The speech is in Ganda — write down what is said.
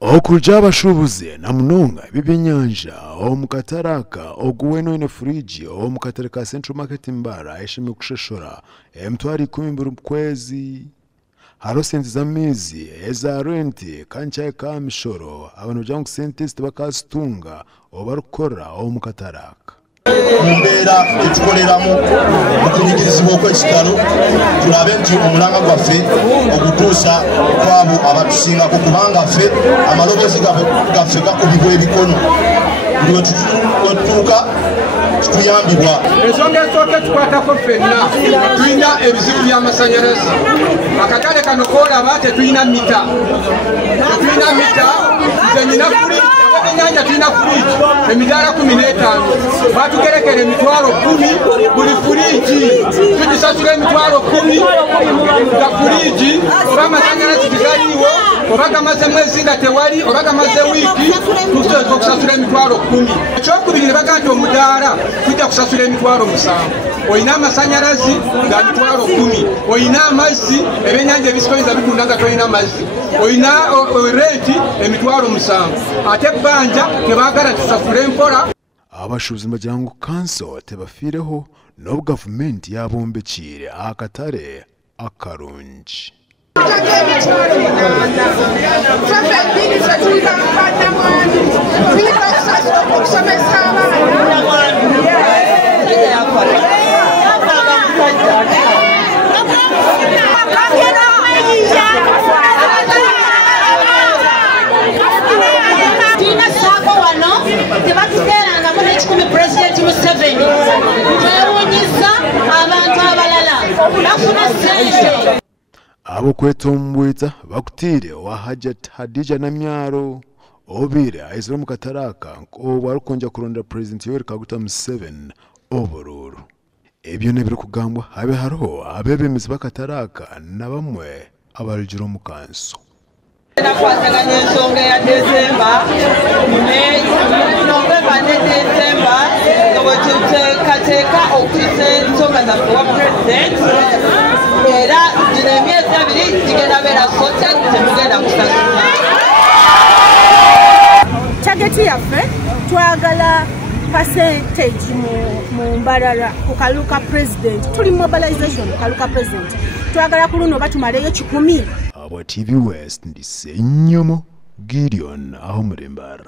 Okulja abashubuze na munonga bibyenyanja omukataraka oguweno ine friji omukataraka Central Market Mbara eshime kusheshora emtwari 10 buri kwezi haro sente za mizi eza renti kancha ka mishoro abantu jangu sentist bakasitunga obarukora omukataraka mumbera etukoleramu okunyigirizibwa okw'ekitalo tulabe nti omulanga gwaffe okutuusa kwabo abatusingako kubanga ffe amaloboozi gaffe gakubibwa ebikono buli wetutuuka tutuyambibwa. Ensonga esooka tukwatako ffenna tulina ebizibu by'amasanyalaze. Akatale kano koolaba tetulina mita. Nze nyina fuliji abenyanja tulina fuliji emidaala 15 batugerekera emitwalo 10 buli fuliji tugisasula emitwalo 10 ga fuliji oba amasanyalaze tigaliiwo oba gamaze mwezi nga tewali oba gamaze wiiki tusobola okusasula emitwalo 10. Ekyokubiri ne baga nti omudaala tujja kusasula emitwalo 7. Oyina amasanyalaze ga mitwalo 10, oyina amazzi ebyenyanja ebisikoyinza bitunda nga tolina amazzi, oyina renti emitwalo 7 ate ebbanja tebaagala tusasule mpola. Abashubuzi bajangu kanso tebafiireho n'obugavumenti yabombekire akatale akarungi. President Museveni twewunyiza abantu abalala bafuna ssente. Abo kwetombweta bakutire wa Hajat Hadija Namyaro obire aizira mu kataraka obwarukonja kulonda President Yoweri Kaguta Museveni obururu. Ebyo nebiri kugambwa habe hariho abebemezi bakataraka na bamwe abalijira mu kanso. Nakwataganya ensonga ya December November ne December ngo tuteekateeka okuyisa ensonga zaffe wa president era gino emyezi abiri gigenda beera sote temugenda kusasula. Targeti yaffe twagala percentage mu mbalala ku kaluka president tuli mobilization kaluka president twagala kuluno batumaleyo 10. Abo TV West ndi Senyomo Gideon aho murembar.